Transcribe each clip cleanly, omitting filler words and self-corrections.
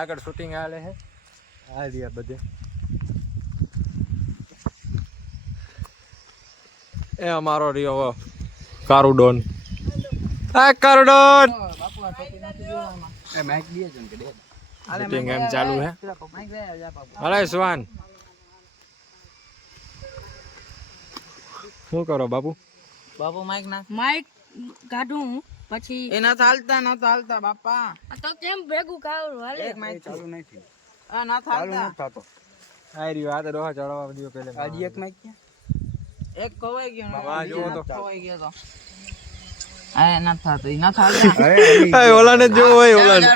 આગળ શૂટિંગ હાલે છે આ રહ્યા બધે એ અમારો રહ્યો કારુડોન આ કારુડોન એ માઈક દે છે કે દે શૂટિંગ એમ ચાલુ છે અરે સુવાન શું કરો બાપુ બાપુ માઈક ના માઈક કાઢું પછી એના ચાલતા બાપા તો કેમ ભેગું કાઢું હાલે એક માઈક ચાલુ નથી આ ના ચાલુ ચાલતા નથી થતો આ રહ્યો આ તો ડોહા ચડવા દીધો પેલે હજી એક માઈક ક્યાં એક ખવાઈ ગયો બાબા જુઓ તો. ખવાઈ ગયો તો અરે ના થાતો ઈ ના થાતા એ ઓલાને જો હોય ઓલાને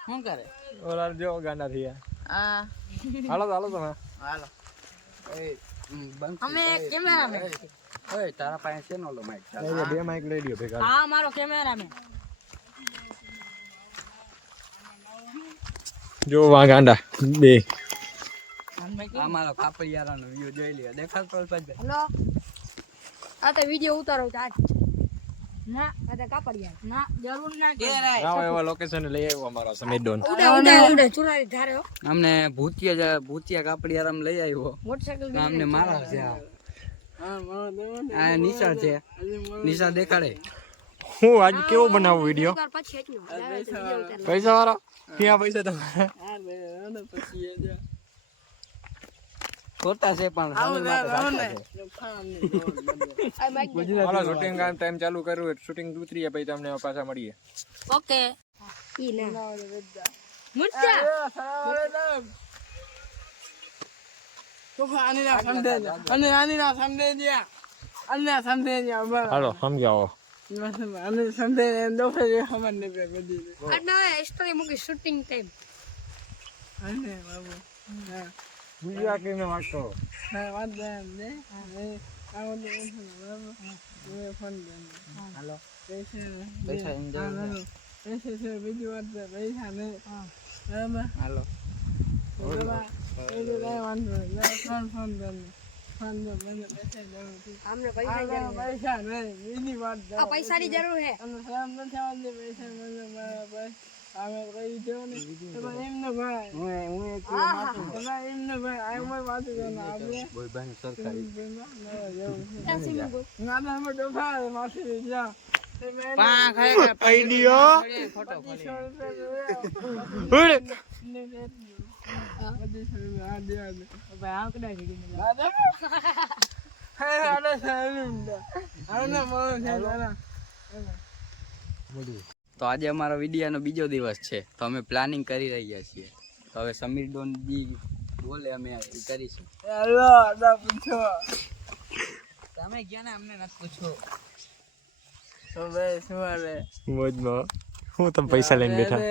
શું કરે ઓલાને જો ગાંડા થયા આ હાલો તો હાલો તમે હાલો એ બંધ અમે કેમેરામેન ઓય તારા પાસે છે ને ઓલો માઈક લઈ લે, બે માઈક લઈ લ્યો ભેગા હા મારો કેમેરામેન જો વા ગાંડા બે આ મારો કાપડિયારાનો વ્યૂ જોઈ લ્યો દેખાતો પછી હેલો આ તો વિડિયો ઉતારો આજ ના આ તો કાપડિયા ના જરૂર ના કે રાય રાવ એવા લોકેશન લઈ આવ્યો અમારો સમીરડોન ઉડે ચુરાઈ ધારે હો અમને ભૂતિયા કાપડિયારામ લઈ આવ્યો મોટરસાઇકલ અમને મારા છે આ નિશા છે નિશા દેખાડે હું આજ કેવો બનાવું વિડિયો પછી એટલું પૈસા વાળો ક્યાં પૈસા તમારા ખોટા છે પણ સમજ માટે સાચા છે. હાલો શૂટિંગ ટાઈમ ચાલુ કર્યું શૂટિંગ ઉતરીએ પછી તમને પાછા મળીએ ઓકે ઈ ના મુચ્ચા હાલો સમજાવો આના સ્ટોરી મૂકી શૂટિંગ ટાઈમ ગુજરાતી ને વાંચતો પૈસા એમ હાલો અમને પૈસાની જરૂર છે બોય ભાઈ સરકારી પા ખાય આઈડિયો ફોટો તો આજે અમારો વિડિયાનો બીજો દિવસ છે તો અમે પ્લાનિંગ કરી રહ્યા છીએ તો હવે સમીર ડોનજી બોલે અમે કરીશું તમે ગયા ને અમને નથી પૂછો મોજમાં હું તમે પૈસા લઈને બેઠા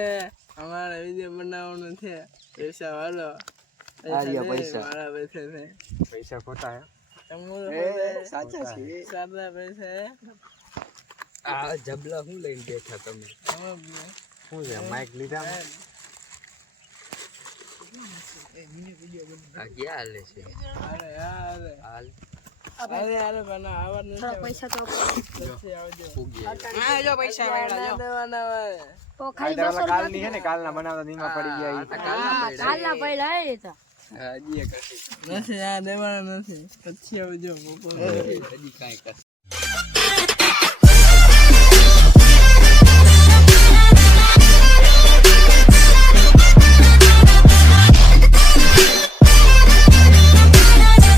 અમારે વિડિયો બનાવવાનો છે પૈસા વાળો આ રહ્યા પૈસા પૈસા ખોટા હે સાચા છે સાદા પૈસા આ જબલા હું લઈને બેઠા તમે શું છે માઈક લીધા આ ક્યાં હાલે છે હાલ અરે બના આવવાનું પૈસા તો ફૂગી હા જો પૈસા વાળા જો તો ખાલી 200 કાલની હે ને કાલના બનાવતા દીમાં પડી ગયા ઈ. કાલના પહેલા એ તો હજી એક હતી નથી આ દેવાના નથી પછી આવજો હજી કાંઈ કસ